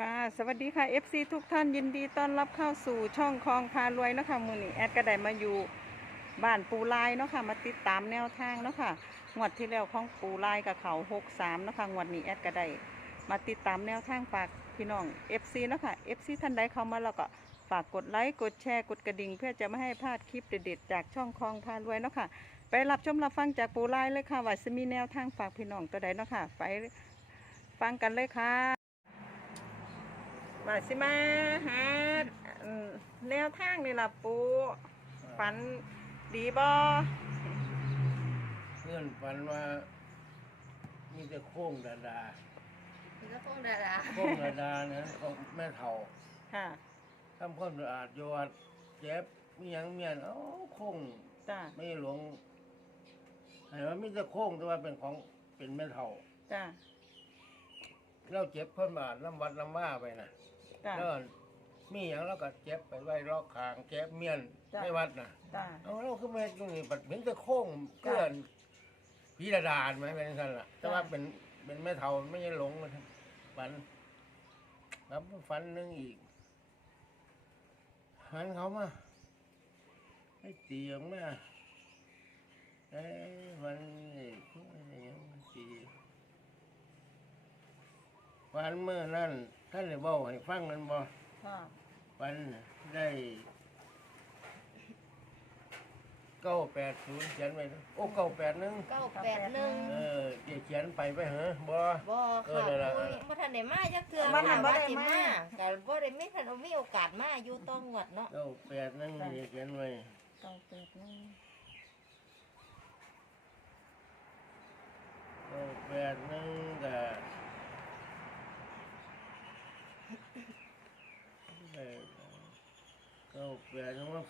ค่ะ สวัสดีค่ะ FC ทุกท่านยินดีต้อนรับเข้าสู่ช่องคลองพารวยเนาะคะมือนี้แอดก็ได้มาอยู่บ้านปูลายเนาะค่ะมาติดตามแนวทางเนาะค่ะงวดที่แล้วของปูลายกับเขาหกสามเนาะค่ะงวดนี้แอดก็ได้มาติดตามแนวทางฝากพี่น้อง FC เนาะค่ะ FC ท่านใดเข้ามาแล้วก็ฝากกดไลค์กดแชร์กดกระดิ่ง เพื่อจะไม่ให้พลาดคลิปเด็ดๆจากช่องคลองพารวยเนาะค่ะไปรับชมรับฟังจากปูลายเลยค่ะว่าจะมีแนวทางฝากพี่น้องตัวใดเนาะค่ะไปฟังกันเลยค่ะ ว่าสิมาหาอืมแนวทางนี่ล่ะปูฝันดีบ่เพื่อนฝันว่ามีแต่โค้งดาดานี่ก็คงดาราโค้งดาดานะของแม่เฒ่าค่ะทำความสะอาดโยวัดเจ็บมีหยังเมียนเอ้าโค้งจ้าไม่หลวงเห็นว่ามีแต่โค้งแต่ว่าเป็นของเป็นแม่เฒ่าจ้าเราเจ็บเพิ่นบาดน้ำวัดน้ำว่าไปนะ จ้าแล้วมีหยังเราก็เจ็บไปไว้รอกคางเจ็บเมียนจ้ะ ในวัดน่ะจ้า เอาเราคือแม่ตรงนี้บัดเห็นแต่โค้งเกลื่อนพีระดานไหมเป็นสั่นล่ะ แต่ว่าเป็นเป็นแม่เฒ่าไม่ใช่หลงเลยฝันแล้วฝันหนึงอีกหันเขามาให้ตีออกมาเอ้ยวันนี้คืออะไรอย่างมันตีวันเมื่อนั้น ท่านได้บอกให้ฟังนั้นบ่ค่ะวันได้เก้าแปดศูนย์เขียนไว้นะโอ้เก้าแปดหนึ่งเก้าแปดหนึ่งเออเดี๋ยวเขียนไปไปเหรอบ่ บ่เอค่ะอเดี๋ยวละโอ้ยบ่ทันได้มาจักเทื่อมันค่ะบ่ว่าได้สิมามา ก็บ่ได้มีทันมีโอกาสมาอยู่ต้องงวดเนาะเก้าแปดหนึ่งเดี๋ยวเขียนไว้เก้าแปดหนึ่งเก้าแปดหนึ่งก็เออเก้าแปดหนึงว่า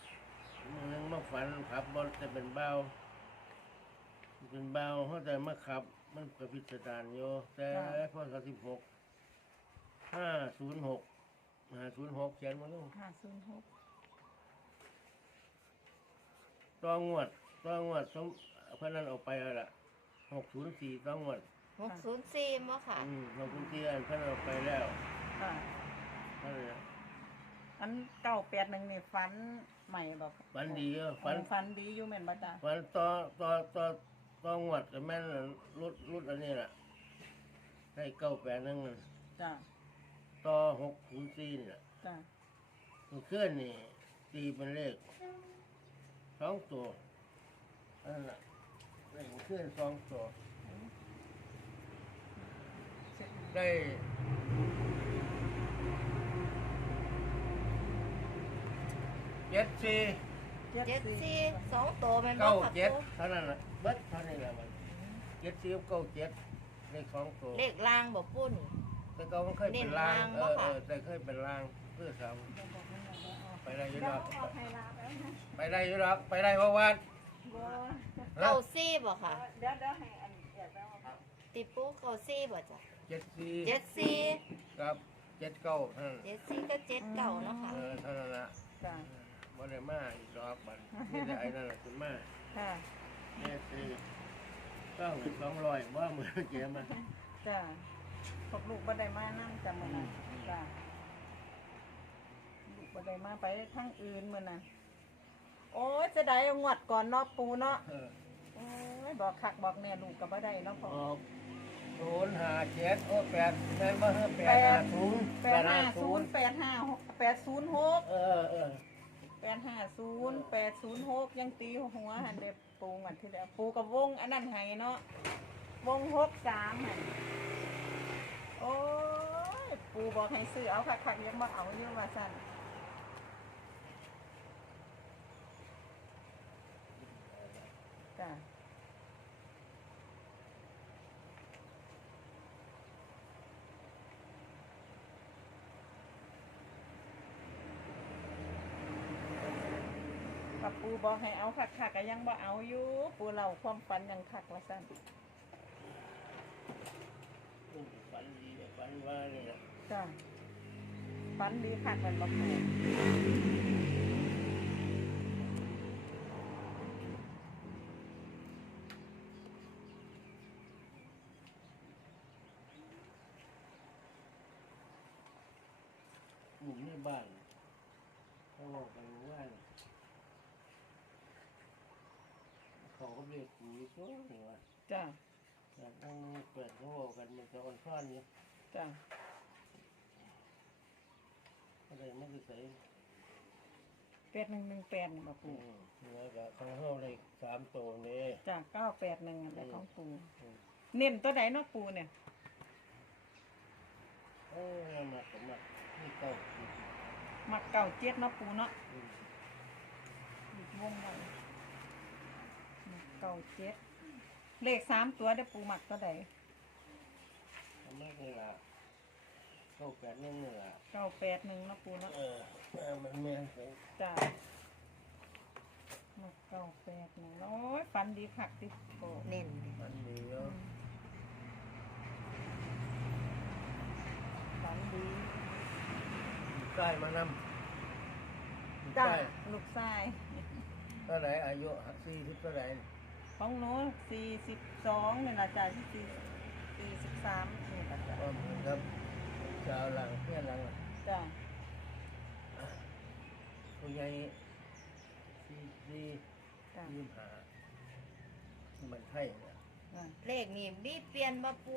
มือหนึงมาฝันขับรถจะเป็นเบาเป็นเบาเขาแต่มาขับ มันกระพิสดารโยแต่พอสิบหกห้าศูนย์หกห้าศูนย์หกเขียนมาลูกห้าศูนย์หกต้องงวดต้องงวดสมเพราะนั้นออกไปแล้วล่ะหกศูนย์สี่ต้องงวด604บ่ค่ะ อืมหกศูนย์สี่อันเพิ่นออกไปแล้วค่ะนั่นแหละ อันเก้าแปดหนึ่งนี่ฝันใหม่บ่ฝันดีก็ฝัฝันนฝันดีอยู่แม่นบ่จ้าฝันต่อต่อต่อต้องงวดกับแม่นรุดรุดอันนี้แหละให้เก้าแปดนึงน่ะจ้าต่อหกศูนย์สี่นี่แหละจ้ามันเคลื่อนนี่ตีเป็นเลขสองตัวนั่นแหละเลขมันเคลื่อนสองตัวได้ เจ็ดสี่74สองโตแม่นบ่เก้าค่ะเจ็ดครูเท่านั้นแหละเบิดเท่านี้แหละมันเจ็ดสี่กับเก้าเจ็ดเลขสองตัวเลขล่างบ่ปุ้นแต่เก็มันเคยเป็นรางเน้เอนอรางบ่เอค่ะอแต่เคยเป็นรางเพื่อสามไปได้อยุดอกเอาให้ลาไปนะไปได้อยุดอกไปได้เพราะว่าบ่เก้าสี่บ่ค่ะเดี๋ยวเดี๋ยวให้อันเดี๋ยวไปเอาติปูเก้าสี่บ่จ้ะเจ็ดสี่เจ็ดสี่กับเจ็ดเก้าเท่านั้นเจ็ดสี่ก็เจ็ดเก้าเนาะค่ะเออเท่านั้นละจ้า บ่ได้มาอีกดอกบันมีแต่ไอ้นั่นแหละคุณมาค่ะเจ็ดสี่เก้าสองร้อยว่ามือเจ๊มาจ้าพวกลูกบ่ได้มานั่งจำมื้อนั้นจ้าลูกบ่ได้มาไปทางอื่นมื้อนั้นโอ้ยจะได้เอางวดก่อนเนาะปูเนาะเออโอ้ยบอกคักบอกแน่ลูกก็บ่ได้เนาะพ่อ ออกศูนย์ห้าเจ็ดโอ้แปดแปดมาเฮ้แปแปด ห้าดศูนย์แปดห้าศูนย์แปดห้าหกแปดศูนย์หก เออเออ แปดห้าศูนย์แปดศูนย์หกยังตีหัวหันเด็บปูอันที่แล้วปูกับวงอันนั้นให้เนาะวงหกสามหันโอ้ยปูบอกให้ซื้อเอาค่ะค่ะยังมาเอาอยู่มาสั่น ปูบอกให้เอาคักๆก็ยังบ่เอาอยู่ ปูเราความฝันยังคักว่าสั่นฝันดีฝันว่าเนี่ยจ้ะฝันดีคักมันบ่ปูกลุ่มในบ้านเขาบอกกันว่าเขา ก็เรียกกูอีกตัวหนึ่งว่าจ้าแต่ต้องเปิดเขาบอกกันมันจะอ่อนซ่อนอยู่จ้าอะไรไม่ได้ใส่แปดหนึ่งหนึ่งแปดนี่บ่อืปูมแล้วก็ของเขาเลยสามตัวนี่จ้าเก้าแปดหนึ่งอะไรของปูอืมเน้นตัวใดเนาะปูเนี่ยเออมาก็มาที่เก้าอืมมักเก่าเจ็ดเนาะปูเนาะอืมอีกวงไว้มัก เก่าเจ็ดเลขสามตัวได้อปูมักตัวใดทำไมนี่ล่ะเก้าแปดนี่นี่ล่ะเก้าแปดหนึ่งเนาะปูเนาะเออเออมันแม่นไปจ้ามักเก้าแปดหนึ่งโอ้ยฟันดีคักดิโอ้เน้นดิมันเดียวฟันดีใกล้มานำจ้าใกล้ลูกชายเท่าไหร่อายุสี่สิบเท่าไหร่ ของหนูสี่สิบสองเนี่ยนะจ้าที่สี่สี่สิบสามนี่ละจ้าก็เหมือนกับชาวหลังเพื่อนหลังจ้าผู้ใหญ่สี่สี่จ้ายี่สิบห้ามันไทยเนี่ยจ้าเลขนี่รีบเปลี่ยนมาปู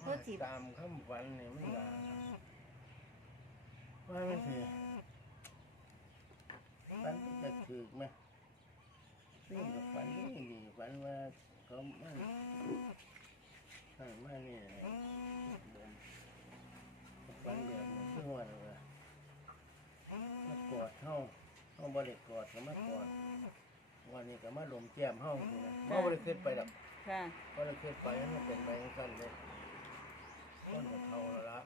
เพื่อสิ ตามคำฝันเนี่ยมันว่าว่าไม่ถือฝันจะถือไหม ซึ่งกับฝันนี่ดีฝันว่าเขาไม่ไม่ไม่นี่ไงเดินฝันแบบนี้ซึ่งว่าอะไรมากอดเฮาเฮาบ่ได้กอดก็มากอดวันนี้ก็มาดมแก้มเฮาสินะเฮาบ่ได้ขึ้นไปดอกจ้าบ่ได้ขึ้นไปให้มันเป็นไปจังซั่นเลยต้นกับเขาล้วละ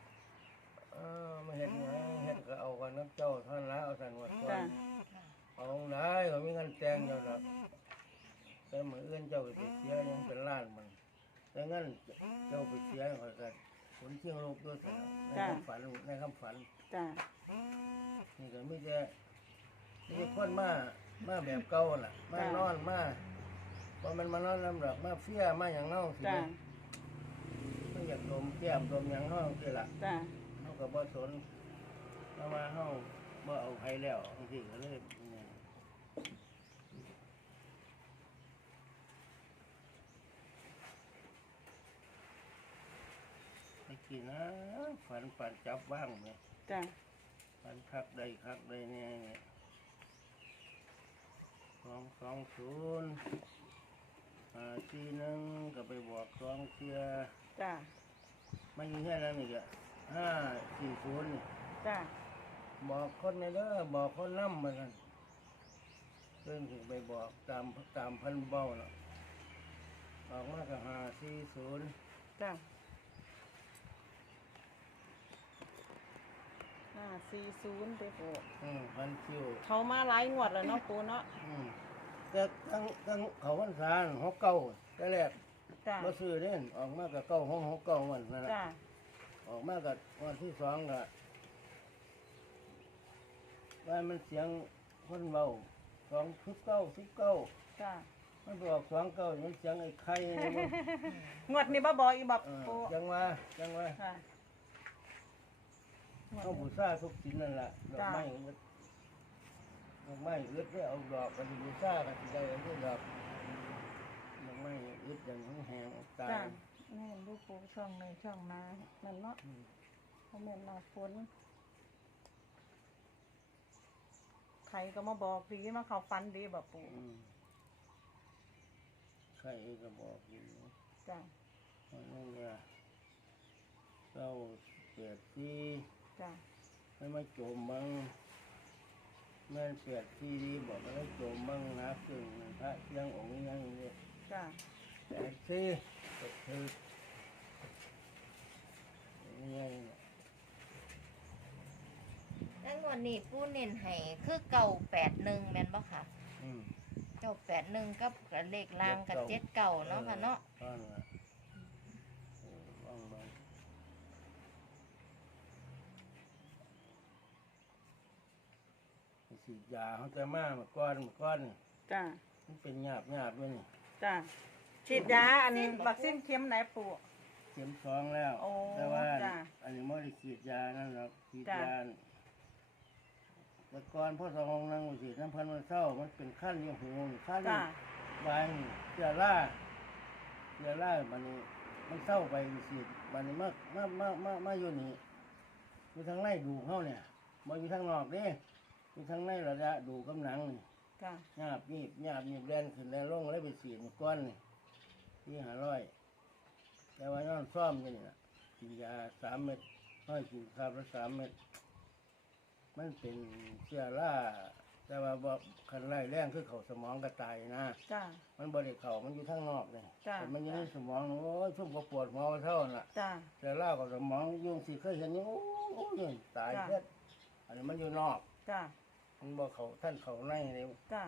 เออมาเฮ็ดหยังเฮ็ดก็เอากันน้ำเจ้าท่านละเอาสันวัดก่อน เอาได้ก็มีเงินแต่งอยู่ดอกแต่มื้ออื่นเจ้าก็ไปเสียหยังเป็นล้านมันแต่งั้นเจ้าไปเสียเขาก็ผลเชียงลูกด้วยซั่นน่ะในความฝันในคำฝันจ้านี่ก็มีแต่มีแต่คนมามาแบบเก่าล่ะ มานอนมาพอมันมานอนลำดับมาเฟี้ยมาอย่างเน่าสิจ้าก็อยากดมแก้มดมอย่างเน่าสิล่ะจ้าเขาก็บ่สนมามาเฮาบ่เอาใครแล้วบางทีก็เลย เนี่ยไปกินนะฝันฝันจับว่างไหมจ้าพันคักใดคักใดเนี่ยสองสองศูนย์อ่าทีหนึ่งก็ไปบอกสองเทียจ้าไม่ยิงแค่นั้นอีกอะห้าสี่ศูนย์นี่จ้าบอกคนในเด้อบอกคนน้ำมากันเพิ่งถึงไปบอกตามตามพันเบ้าเนาะออกมาก็ห้าสี่ศูนย์จ้า ห้าสี่ศูนย์เด้อปูอืมพันคิวเขามาหลายงวดแล้วเนาะปูเนาะอืมแต่ตั้งตั้งเขาวันสารหกเก้าแต่แรกจ้ามาซื้อเล่นออกมากับเก้าห้องหกเก้าวันนั่นแหละจ้าออกมากับวันที่สองก็ว่ามันเสียงคนเบาสองสิบเก้าสิบเก้าจ้ามันบอกสองเก้ามันเสียงไอ้ไข่นี่มันงวดนี้บ่บอกอีบอกเออปูจังว่าจังว่าค่ะ เขาบูชาทุกสินนั่นแหละดอกไม้อึดดอกไม้อึดได้เอาดอกกันบูชากันที่ได้เอาดอกดอกไม้อึดอย่างแห้งๆตาจ้ายนี่เห็นลูกปูช่องในช่องนานั่นเนาะอืมเขาเม่นมาฝนใครก็มาบอกดีมาเขาฟันดีแบบปูอืมใครก็บอกอยู่ จ้าวันนี้เนี่ยเก้าเปียดที่ จ้าไม่มาโจมบังแม่นเปียดที่ดีบอกว่าให้โจมบังนะครึ่งพระยังองค์ยังเนี่ยจ้าแปดที่ก็คือยังไงเนี่ยแล้วงวดนี้ปูเน้นให้คือเก่าแปดหนึ่งแม่นบ่ค่ะอืมเจ้าแปดหนึ่งกับกับเลขล่างกับเจ็ดเก่าเนาะค่ะเนาะออนั่นล่ะเออว่างบัง สิยาเขาจะมาเมื่อก้อนเมื่อก้อนนี่จ้ามันเป็นหยาบหยาบด้วยนี่จ้าฉีดยาอันวัคซีนเข็มไหนปูสข็มสองแล้ว โอ้แต่ว่า จ้ะอันนี้ไม่ได้ฉีดยานั่นหรอกฉีดจ้ะ ยาแต่ก่อนพ่อสองนั่งอยู่ฉีดน้ำพันมันเศร้ามันเป็นขั้นอยี่หูขั้นจ้าบางเสียล่าเสียล่ามันนี้มันเศร้าไปฉีดมันนี้มามามามามาอยู่นี่อยู่ทางในดูเขาเนี่ยมาอยู่ทางนอกเด้ อยู่ทางในระยะดูกำหนังนี่จ้าหยาบหยีบหยาบหยีบแดนขึ้นแดนลงแล้วไปฉีดก้อนนี่ที่หาร้อย แต่ว่านอนซ่อมกันนี่นะกินยาสามเม็ดน้อยกินคาบละสามเม็ดมันเป็นเชื้อราแต่ว่าบ่คันไล่แรงคือเขาสมองกระตายนะ จ้า มันบริเขามันอยู่ข้างนอกเลยจ้ะ แต่มันอยู่ในสมองโอ้ยชุ่มก็ปวดหัวเท่านั้นล่ะ จ้าเชื้อรากับสมองยุ่งสิเคยเห็นอยู่โอ้ยตายจ้ะ เพ็ดอันนี้มันอยู่นอก จ้า มันบอกเขาท่านเขาในเลยจ้า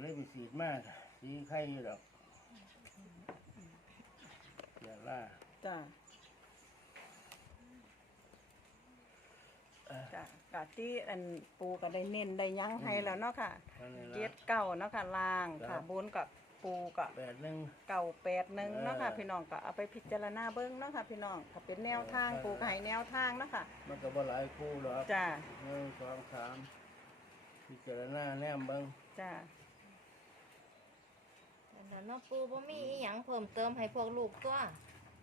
เลยไปฉีดมากสีไข่อยู่ดอกเชื้อราจ้าจ้ากะที่อันปูก็ได้เน้นได้ยั้งให้แล้วเนาะค่ะอันนี้เจ็ละดเก้าเนาะค่ะล่างครัค่ะบ บนกับปูกับแปดหนึ่ง เก่าแปดหนึ่งเนาะค่ะเออพี่น้องก็เอาไปพิจารณาเบิ้งเนาะค่ะ พี่น้องก็เป็นแนวทางเออปูก็ให้แนวทางเนาะค่ะมันก็บ่หลายคู่หรอกจ้า หนึ่งสองสาม พิจารณาแนมเบิ้งจ้าแล้วเนาะปูบ่มีอีหยังเพิ่มเติมให้พวกลูกตัว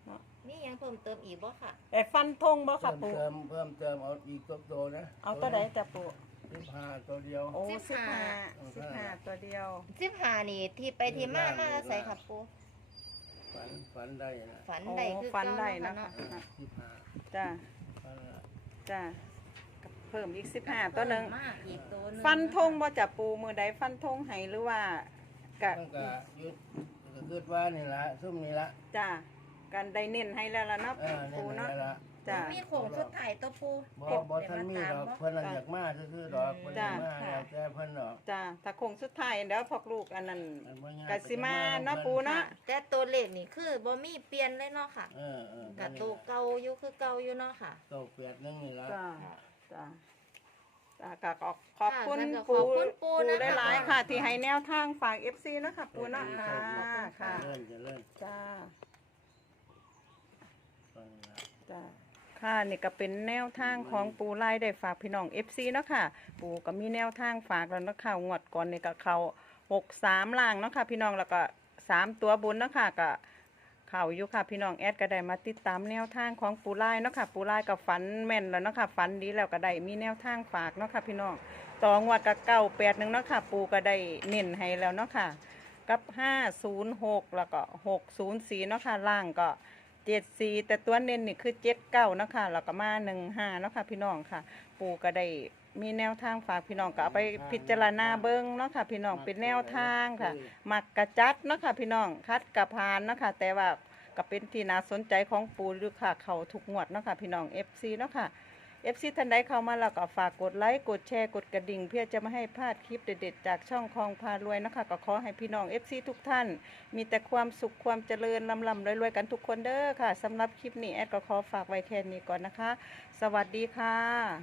เนาะมีหยังเพิ่มเติมอีกบ่ค่ะแต่ฟันธงบ่ค่ะเพิ่มปู เติมเพิ่มเติมเอาอีกตัวโตนะเอาตัวใดแต่ปู สิบห้าตัวเดียว โอ้สิสิบบห้า ห้าเอาสิบเท่าไหร่ห้าตัวเดียว สิบห้านี่ที่ไปที่มามาใส่ค่ะปูฝันฝันได้นะฝันโอ้ได้คือฟันเก่าได้เนาะเนาะ ค่ะค่ะเนาะสิบห้าจ้าฝันละจ้าก็ เพิ่มอีกสิบห้าตัวหนึ่งมากอีกตัวหนึงฟันธงบ่จะปูมือใดฟันธงให้หรือว่ากะมันก็ยึดก็คิดว่านี่ละซุ่มนี่ละจ้ากันได้เน้นให้แล้วล่ะเนาะเออนี่ปูมันเนาะนี่ละจ้า มีโค้งสุดท้ายตัวปูบ่บ่ท่านมีดอกเพิ่นน่ะอยากมาซื่อๆดอกเพิ่นอยากมาจ้ะแล้วแต่เพิ่นดอกจ้าถ้าโคงสุดท้ายเดี๋ยวพวกลูกอันนั้นมันบ่ยากกสิมาเนาะปูเนาะแต่ตัวเลขนี่คือบ่มีเปลี่ยนเลยเนาะค่ะเออเออกับตัวเก่าอยู่คือเก่าอยู่เนาะค่ะ เก้าแปดหนึงนี่ละจ้า จ้าจ้าก็ขอบขอบคุณค่ะปูขอบคุณปูนะคะได้หลายๆค่ะ ที่ให้แนวทางฝาก FC นะคะปูเนาะค่ะ ค่ะเจริญเจริญจ้า ฟังนี่ละ จ้าค่ะนี่ก็เป็นแนวทางของปูไล่ได้ฝากพี่น้อง FC เนาะค่ะ ปูก็มีแนวทางฝากแล้วเนาะค่ะงวดก่อนนี่ก็เขาหกสามล่างเนาะค่ะพี่น้องแล้วก็สามตัวบนเนาะค่ะก็ เขาอยู่ค่ะพี่น้องแอดก็ได้มาติดตามแนวทางของปูไล่เนาะค่ะปูไล่ก็ฝันแม่นแล้วเนาะค่ะฝันดีแล้วก็ได้มีแนวทางฝากเนาะค่ะพี่น้องต่องวดก็เก้าแปดหนึ่งเนาะค่ะปูก็ได้เน้นให้แล้วเนาะค่ะกับห้าศูนย์หกแล้วก็หกศูนย์สี่เนาะค่ะล่างก็เจ็ดสี่แต่ตัวเน้นนี่คือเจ็ดเก้านาะค่ะแล้วก็มาหนึ่งห้านาะค่ะพี่น้องค่ะ ปูก็ได้ มีแนวทางฝากพี่น้องก็เอาไปพิจารณาเบิ้งเนาะค่ะ พี่น้องเป็นแนวทางค่ะ มักกระจัดเนาะค่ะ พี่น้องคัดกระพานเนาะค่ะ แต่ว่าก็เป็นที่น่าสนใจของปู่หรือค่ะ เขาทุกงวดเนาะค่ะ พี่น้อง FC เนาะค่ะ FC ท่านใดเข้ามาแล้วก็ฝากกดไลค์กดแชร์กดกระดิ่ง เพื่อจะไม่ให้พลาดคลิปเด็ดๆ จากช่องคลองพารวยเนาะคะก็ขอให้พี่น้อง FC ทุกท่าน มีแต่ความสุขความเจริญลำลำรวยๆ กันทุกคนเด้อค่ะสำหรับคลิปนี้แอดก็ขอฝากไว้แค่นี้ก่อนนะคะ สวัสดีค่ะ